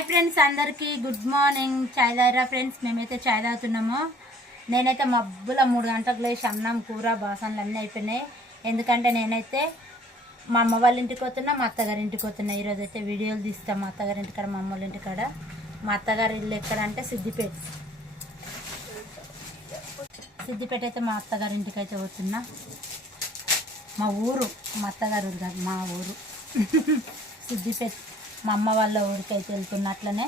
Hi friends, అందరికీ good morning. చాయ్ తాగిరా friends? మేమైతే చాయ్ తాగుతున్నాము. నేనైతే మబ్బుల 3 గంటలకు లేచి అన్నం కూర బాసనలు అన్నీ అయిపోయినాయి. ఎందుకంటే నేనైతే మా అమ్మ వాళ్ళ ఇంటికి పోతున్నా, మా అత్తగారి ఇంటికి పోతున్నా. ఈరోజు అయితే వీడియోలు తీస్తాం మా అత్తగారి ఇంటికాడ, మా అమ్మ వాళ్ళ ఇంటికాడ. మా అత్తగారి ఇల్లు ఎక్కడంటే సిద్దిపేట. సిద్దిపేట అయితే మా అత్తగారి ఇంటికి అయితే పోతున్నా. మా ఊరు, మా అత్తగారి ఊరు కాదు, మా ఊరు సిద్దిపేట. మా అమ్మ వాళ్ళ ఊరికి అయితే వెళ్తున్నట్లనే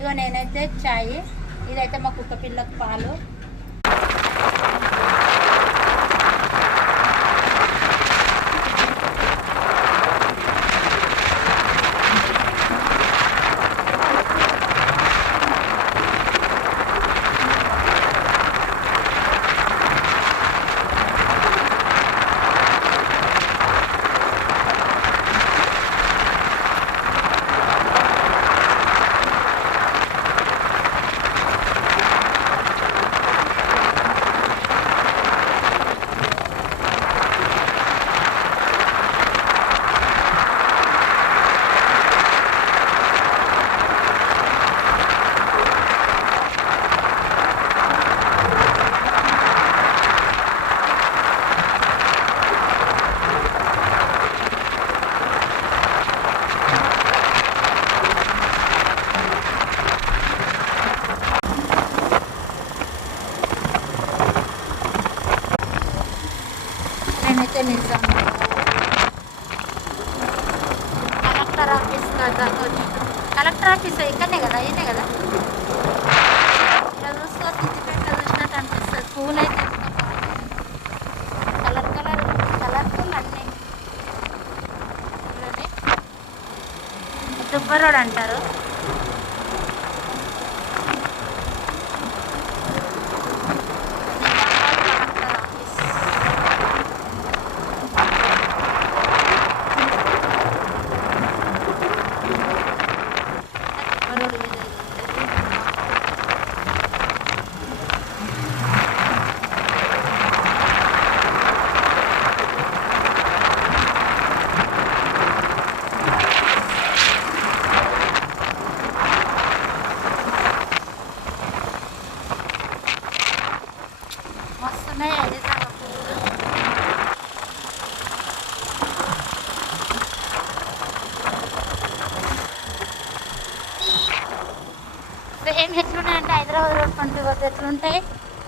ఇగో నేనైతే చాయ్, ఇదైతే మా కుక్క పిల్లకు పాలు. నేనైతే నిజం కలెక్టర్ ఆఫీస్ కదా, కలెక్టర్ ఆఫీస్ ఇక్కడనే కదా, అయినే కదా. ఇలా చూసుకో, సిద్దిపేట చూసినట్టు అనిపిస్తుంది. పూలు అయితే కలర్ కలర్ కలర్ఫుల్ అన్నీ. దుబ్బరోడ్ అంటారు. ఏం ఎట్లున్నాయి అంటే హైదరాబాద్ రోడ్ పండుగ పోతే ఎట్లుంటాయి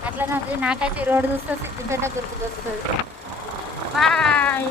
అట్లనే ఉంది. నాకైతే ఈ రోడ్డు చూస్తే సిద్దిపేట గుర్తుకొస్తుంది. బాయ్.